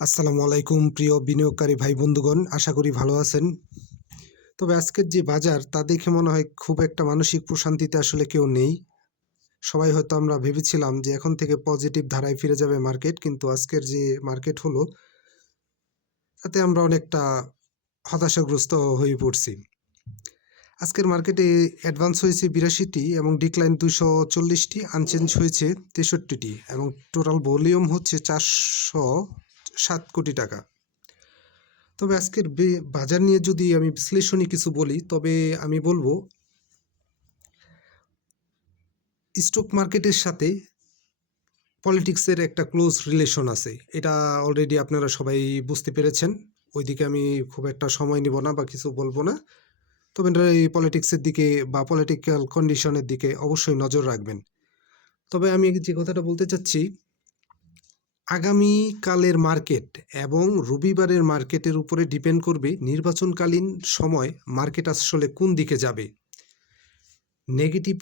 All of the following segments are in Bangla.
আসসালামু আলাইকুম প্রিয় বিনিয়োগকারী ভাই বন্ধুগণ, আশা করি ভালো আছেন। তবে আজকের যে বাজার তা দেখে মনে হয় খুব একটা মানসিক প্রশান্তিতে আসলে কেউ নেই। সবাই হয়তো আমরা ভেবেছিলাম যে এখন থেকে পজিটিভ ধারায় ফিরে যাবে মার্কেট, কিন্তু আজকের যে মার্কেট হলো তাতে আমরা অনেকটা হতাশাগ্রস্ত হয়ে পড়ছি। আজকের মার্কেটে অ্যাডভান্স হয়েছে 82টি এবং ডিক্লাইন 240টি, আনচেঞ্জ হয়েছে 63টি এবং টোটাল ভলিউম হচ্ছে 407 কোটি টাকা। তবে আজকের বাজার নিয়ে যদি আমি বিশ্লেষণী কিছু বলি, তবে আমি বলবো স্টক মার্কেটের সাথে পলিটিক্সের একটা ক্লোজ রিলেশন আছে। এটা অলরেডি আপনারা সবাই বুঝতে পেরেছেন। ওইদিকে আমি খুব একটা সময় নিব না বা কিছু বলবো না। তবে এই পলিটিক্সের দিকে বা পলিটিক্যাল কন্ডিশনের দিকে অবশ্যই নজর রাখবেন। তবে আমি যে কথাটা বলতে চাচ্ছি, আগামীকালের মার্কেট এবং রবিবারের মার্কেটের উপরে ডিপেন্ড করবে নির্বাচনকালীন সময় মার্কেট আসলে কোন দিকে যাবে। নেগেটিভ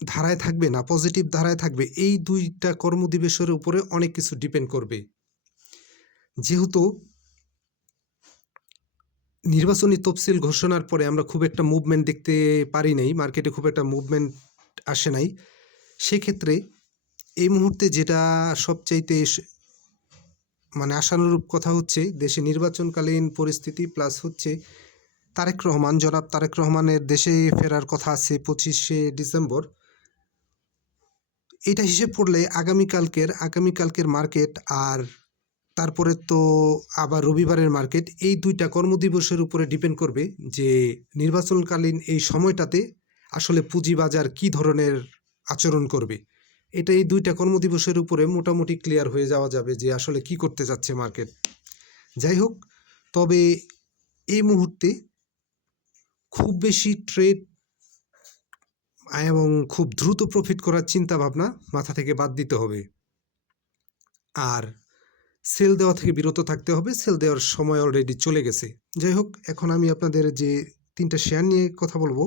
ধারায় থাকবে না পজিটিভ ধারায় থাকবে, এই দুইটা কর্মদিবসের উপরে অনেক কিছু ডিপেন্ড করবে। যেহেতু নির্বাচনী তফসিল ঘোষণার পরে আমরা খুব একটা মুভমেন্ট দেখতে পারি নাই, মার্কেটে খুব একটা মুভমেন্ট আসে নাই, সেক্ষেত্রে এই মুহূর্তে যেটা সবচাইতে মানে আশানুরূপ কথা হচ্ছে দেশে নির্বাচনকালীন পরিস্থিতি, প্লাস হচ্ছে জনাব তারেক রহমানের দেশে ফেরার কথা আছে 25শে ডিসেম্বর। এটা হিসেব করলে আগামীকালকের মার্কেট আর তারপরে তো আবার রবিবারের মার্কেট, এই দুইটা কর্মদিবসের উপরে ডিপেন্ড করবে যে নির্বাচনকালীন এই সময়টাতে আসলে পুঁজিবাজার কি ধরনের আচরণ করবে। এটা এই দুইটা কর্মদিবসের উপরে মোটামুটি ক্লিয়ার হয়ে যাওয়া যাবে যে আসলে কি করতে যাচ্ছে মার্কেট। যাই হোক, তবে এই মুহূর্তে খুব বেশি ট্রেড এবং খুব দ্রুত প্রফিট করার চিন্তা ভাবনা মাথা থেকে বাদ দিতে হবে, আর সেল দেওয়া থেকে বিরত থাকতে হবে। সেল দেওয়ার সময় অলরেডি চলে গেছে। যাই হোক, এখন আমি আপনাদের যে 3টা শেয়ার নিয়ে কথা বলবো।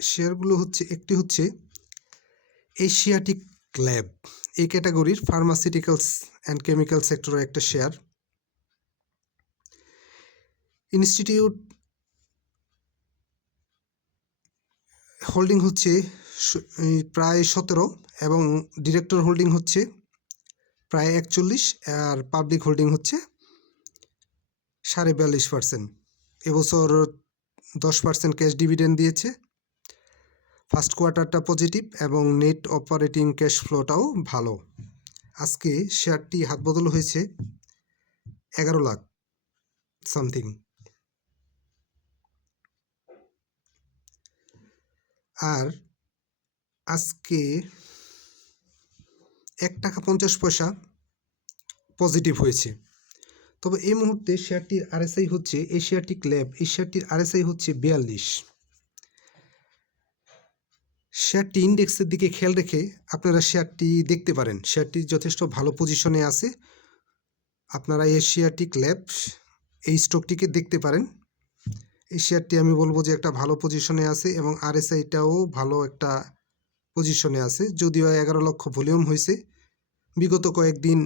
শেয়ারগুলো হচ্ছে, একটি হচ্ছে এশিয়াটিক ল্যাব, এই ক্যাটাগরির ফার্মাসিউটিক্যালস অ্যান্ড কেমিক্যাল সেক্টরের একটা শেয়ার। ইনস্টিটিউট হোল্ডিং হচ্ছে প্রায় 17 এবং ডিরেক্টর হোল্ডিং হচ্ছে প্রায় 41, আর পাবলিক হোল্ডিং হচ্ছে 42.5%। এবছর 10% ক্যাশ ডিভিডেন্ড দিয়েছে। ফার্স্ট কোয়ার্টারটা পজিটিভ এবং নেট অপারেটিং ক্যাশ ফ্লোটাও ভালো। আজকে শেয়ারটি হাত বদল হয়েছে 11 লাখ সামথিং। আর আজকে 1 টাকা 50 পয়সা পজিটিভ হয়েছে। তবে এই মুহূর্তে শেয়ারটির আরএসআই হচ্ছে এশিয়াটিক ল্যাব, এই শেয়ারটির আরএসআই হচ্ছে 42। শেয়ারটি ইন্ডেক্সের দিকে খেয়াল রেখে আপনারা শেয়ারটি দেখতে পারেন। শেয়ারটি যথেষ্ট ভালো পজিশনে আছে। আপনারা এশিয়াটিক ল্যাব এই স্টকটিকে দেখতে পারেন। এই শেয়ারটি আমি বলবো যে একটা ভালো পজিশনে আছে এবং আরএসআইটাও ভালো একটা পজিশনে আছে। যদিও 11 লক্ষ ভলিউম হয়েছে, বিগত কয়েকদিন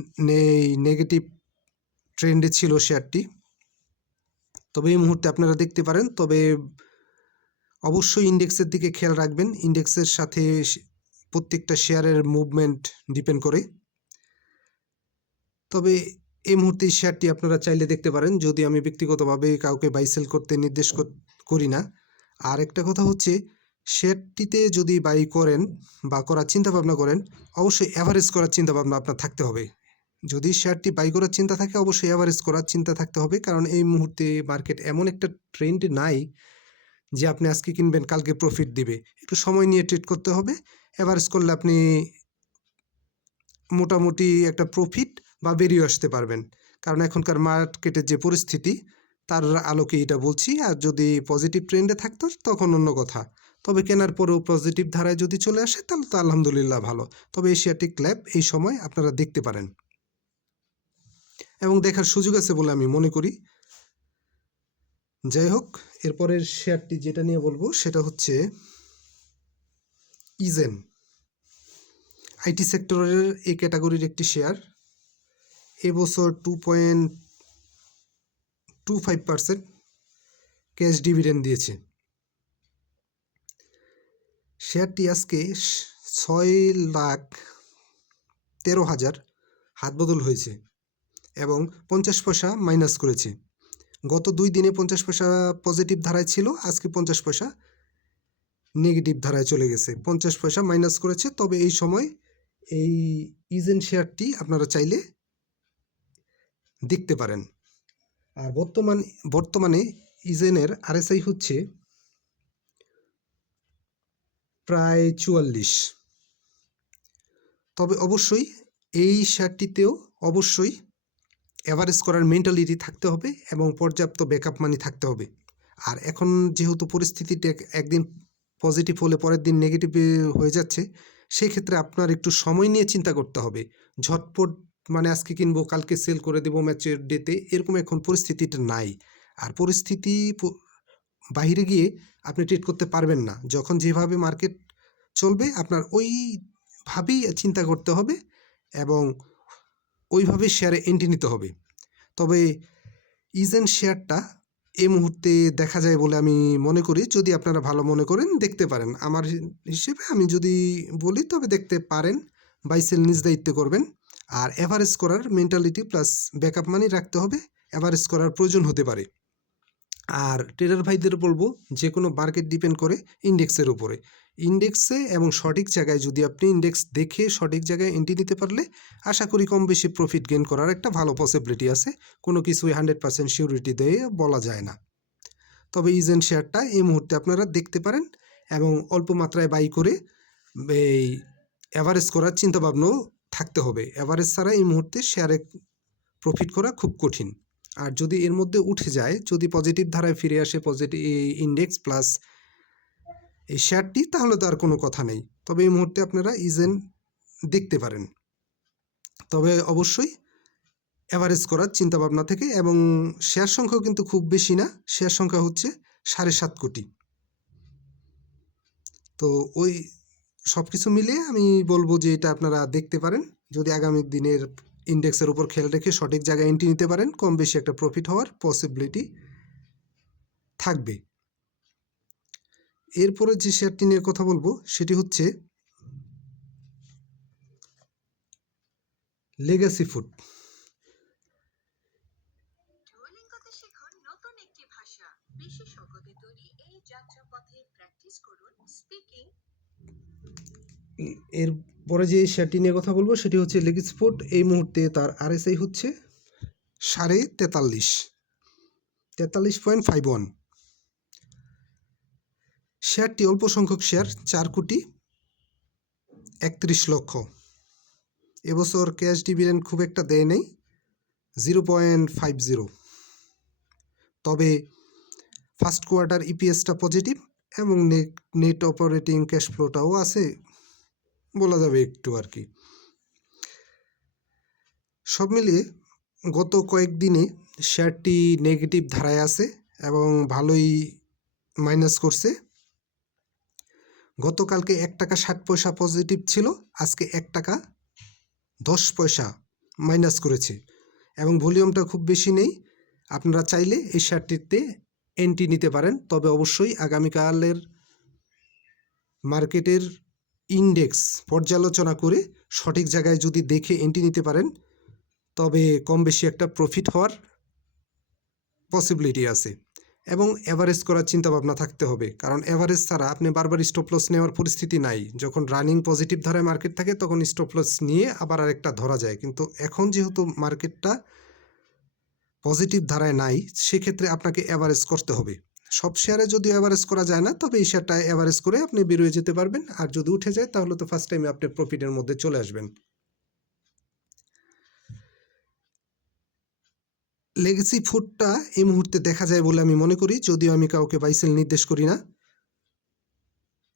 নেগেটিভ ট্রেন্ডে ছিল শেয়ারটি। তবে এই মুহূর্তে আপনারা দেখতে পারেন। তবে অবশ্যই ইন্ডেক্সের দিকে খেয়াল রাখবেন। ইন্ডেক্সের সাথে প্রত্যেকটা শেয়ারের মুভমেন্ট ডিপেন্ড করে। তবে এই মুহূর্তে শেয়ারটি আপনারা চাইলে দেখতে পারেন, যদি আমি ব্যক্তিগতভাবে কাউকে বাই সেল করতে নির্দেশ করি না। আর একটা কথা হচ্ছে, শেয়ারটিতে যদি বাই করেন বা করার চিন্তা ভাবনা করেন, অবশ্যই অ্যাভারেজ করার চিন্তা ভাবনা আপনার থাকতে হবে। যদি শেয়ারটি বাই করার চিন্তা থাকে, অবশ্যই অ্যাভারেজ করার চিন্তা থাকতে হবে, কারণ এই মুহূর্তে মার্কেট এমন একটা ট্রেন্ড নাই যে আপনি আজকে কিনবেন কালকে প্রফিট দিবে। একটু সময় নিয়ে ট্রেড করতে হবে। অ্যাভারেজ করলে আপনি মোটামুটি একটা প্রফিট বা বেরিয়ে আসতে পারবেন, কারণ এখনকার মার্কেটের যে পরিস্থিতি তার আলোকে এটা বলছি। আর যদি পজিটিভ ট্রেন্ডে থাকতো তখন অন্য কথা। তবে কেনার পরেও পজিটিভ ধারায় যদি চলে আসে তাহলে তো আলহামদুলিল্লাহ ভালো। তবে এশিয়াটিক ল্যাব এই সময় আপনারা দেখতে পারেন এবং দেখার সুযোগ আছে বলে আমি মনে করি। যাই হোক, এরপরের শেয়ারটি যেটা নিয়ে বলবো সেটা হচ্ছে ইজেন। আইটি সেক্টরের এই ক্যাটাগরির একটি শেয়ার। এবছর 2.25% ক্যাশ ডিভিডেন্ড দিয়েছে। শেয়ারটি আজকে 6,13,000 হাতবদল হয়েছে এবং 50 পয়সা মাইনাস করেছে। গত 2 দিনে 50 পয়সা পজিটিভ ধারায় ছিল, আজকে 50 পয়সা নেগেটিভ ধারায় চলে গেছে, 50 পয়সা মাইনাস করেছে। তবে এই সময় এই ইজেন শেয়ারটি আপনারা চাইলে দেখতে পারেন। আর বর্তমানে ইজেনের আরএসআই হচ্ছে প্রায় 44। তবে অবশ্যই এই শেয়ারটিতেও অবশ্যই অ্যাভারেজ করার মেন্টালিটি থাকতে হবে এবং পর্যাপ্ত ব্যাকআপ মানি থাকতে হবে। আর এখন যেহেতু পরিস্থিতিটা একদিন পজিটিভ হলে পরের দিন নেগেটিভ হয়ে যাচ্ছে, সেক্ষেত্রে আপনার একটু সময় নিয়ে চিন্তা করতে হবে। ঝটপট মানে আজকে কিনবো কালকে সেল করে দেবো ম্যাচের ডেতে, এরকম এখন পরিস্থিতিটা নাই। আর পরিস্থিতি বাইরে গিয়ে আপনি ট্রেড করতে পারবেন না। যখন যেভাবে মার্কেট চলবে আপনার ওইভাবেই চিন্তা করতে হবে এবং ওইভাবে শেয়ারে এন্ট্রি নিতে হবে। তবে ইজেন শেয়ারটা এই মুহূর্তে দেখা যায় বলে আমি মনে করি। যদি আপনারা ভালো মনে করেন দেখতে পারেন। আমার হিসেবে আমি যদি বলি তবে দেখতে পারেন, বাই সেল নিজ দায়িত্বে করবেন। আর অ্যাভারেজ করার মেন্টালিটি প্লাস ব্যাকআপ মানি রাখতে হবে, অ্যাভারেজ করার প্রয়োজন হতে পারে। আর ট্রেডার ভাইদের বলবো যে কোনো মার্কেট ডিপেন্ড করে ইন্ডেক্সের উপরে। ইন্ডেক্সে এবং সঠিক জায়গায় যদি আপনি ইন্ডেক্স দেখে সঠিক জায়গায় এন্ট্রি নিতে পারলে আশা করি কম বেশি প্রফিট গেইন করার একটা ভালো পসিবিলিটি আছে। কোনো কিছুই 100% সিউরিটি দিয়ে বলা যায় না। তবে ইজেন শেয়ারটা এই মুহূর্তে আপনারা দেখতে পারেন এবং অল্প মাত্রায় বাই করে এই অ্যাভারেজ করার চিন্তাভাবনাও থাকতে হবে। অ্যাভারেজ ছাড়া এই মুহূর্তে শেয়ারে প্রফিট করা খুব কঠিন। আর যদি এর মধ্যে উঠে যায়, যদি পজিটিভ ধারায় ফিরে আসে পজিটিভ ইন্ডেক্স প্লাস এই শেয়ারটি, তাহলে তো আর কোনো কথা নেই। তবে এই মুহূর্তে আপনারা ইজেন দেখতে পারেন, তবে অবশ্যই অ্যাভারেজ করার চিন্তাভাবনা থেকে। এবং শেয়ার সংখ্যাও কিন্তু খুব বেশি না, শেয়ার সংখ্যা হচ্ছে 7.5 কোটি। তো ওই সব কিছু মিলিয়ে আমি বলবো যে এটা আপনারা দেখতে পারেন। যদি আগামী দিনের ইন্ডেক্সের উপর খেয়াল রেখে সঠিক জায়গায় এন্ট্রি নিতে পারেন, কম বেশি একটা প্রফিট হওয়ার পসিবিলিটি থাকবে। এরপরে যে শেয়ারটি নিয়ে কথা বলবো সেটি হচ্ছে লেগাসি ফুড। এরপরে যে শেয়ারটি নিয়ে কথা বলবো সেটি হচ্ছে লেগাসি ফুড। এই মুহূর্তে তার আরএসআই হচ্ছে 43.51। শেয়ারটি অল্প সংখ্যক শেয়ার, 4,31,00,000। এবছর ক্যাশ ডিভিডেন্ড খুব একটা দেয় নেই, 0.50। তবে ফার্স্ট কোয়ার্টার ইপিএসটা পজিটিভ এবং নেট অপারেটিং ক্যাশ ফ্লোটাও আছে বলা যাবে একটু আর কি। সব মিলিয়ে গত কয়েকদিনে শেয়ারটি নেগেটিভ ধারায় আছে এবং ভালোই মাইনাস করছে। গতকালকে 1 টাকা 60 পয়সা পজিটিভ ছিল, আজকে 1 টাকা 10 পয়সা মাইনাস করেছে এবং ভলিউমটা খুব বেশি নেই। আপনারা চাইলে এই শেয়ারটিতে এন্ট্রি নিতে পারেন। তবে অবশ্যই আগামীকালের মার্কেটের ইন্ডেক্স পর্যালোচনা করে সঠিক জায়গায় যদি দেখে এন্ট্রি নিতে পারেন তবে কম বেশি একটা প্রফিট হওয়ার পসিবিলিটি আছে। এবং অ্যাভারেজ করার চিন্তাভাবনা থাকতে হবে, কারণ অ্যাভারেজ ছাড়া আপনি বারবার স্টপ লস নেওয়ার পরিস্থিতি নাই। যখন রানিং পজিটিভ ধারায় মার্কেট থাকে তখন স্টপ লস নিয়ে আবার আরেকটা ধরা যায়, কিন্তু এখন যেহেতু মার্কেটটা পজিটিভ ধারায় নাই সেক্ষেত্রে আপনাকে অ্যাভারেজ করতে হবে। সব শেয়ারে যদি অ্যাভারেজ করা যায় না তবে এই শেয়ারটা অ্যাভারেজ করে আপনি বেরিয়ে যেতে পারবেন। আর যদি উঠে যায় তাহলে তো ফার্স্ট টাইমে আপনি প্রফিটের মধ্যে চলে আসবেন। লেগেসি ফুডটা এই মুহূর্তে দেখা যায় বলে আমি মনে করি, যদিও আমি কাউকে বাই সেল নির্দেশ করি না।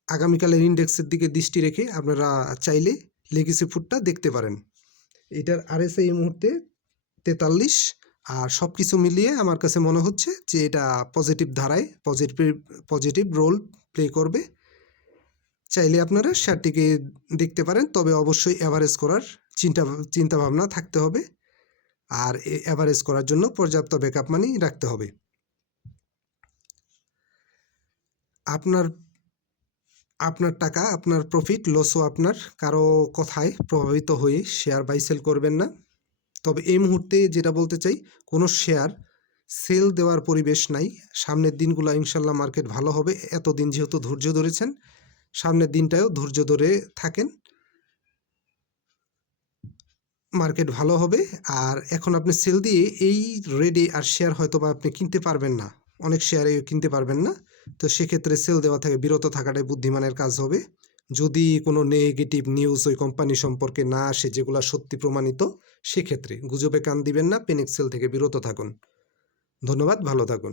আগামীকালের ইন্ডেক্সের দিকে দৃষ্টি রেখে আপনারা চাইলে লেগেসি ফুডটা দেখতে পারেন। এটার আরএসআই এই মুহূর্তে 43। আর সব কিছু মিলিয়ে আমার কাছে মনে হচ্ছে যে এটা পজিটিভ ধারায় পজিটিভ রোল প্লে করবে। চাইলে আপনারা শেয়ারটিকে দেখতে পারেন, তবে অবশ্যই অ্যাভারেজ করার চিন্তা ভাবনা থাকতে হবে, আর অ্যাভারেজ করার জন্য পর্যাপ্ত ব্যাকআপ মানি রাখতে হবে। আপনার টাকা, আপনার প্রফিট লসও আপনার, কারো কথায় প্রভাবিত হয়ে শেয়ার বাই সেল করবেন না। তবে এই মুহূর্তে যেটা বলতে চাই, কোনো শেয়ার সেল দেওয়ার পরিবেশ নাই। সামনের দিনগুলো ইনশাল্লাহ মার্কেট ভালো হবে। এতদিন যেহেতু ধৈর্য ধরেছেন, সামনের দিনটাও ধৈর্য ধরে থাকেন, মার্কেট ভালো হবে। আর এখন আপনি সেল দিয়ে এই রেডে আর শেয়ার হয়তো বা আপনি কিনতে পারবেন না, অনেক শেয়ারে কিনতে পারবেন না। তো সেক্ষেত্রে সেল দেওয়া থেকে বিরত থাকাটাই বুদ্ধিমানের কাজ হবে। যদি কোনো নেগেটিভ নিউজ ওই কোম্পানি সম্পর্কে না আসে যেগুলো সত্যি প্রমাণিত, সেক্ষেত্রে গুজবে কান দিবেন না, পেনিক সেল থেকে বিরত থাকুন। ধন্যবাদ, ভালো থাকুন।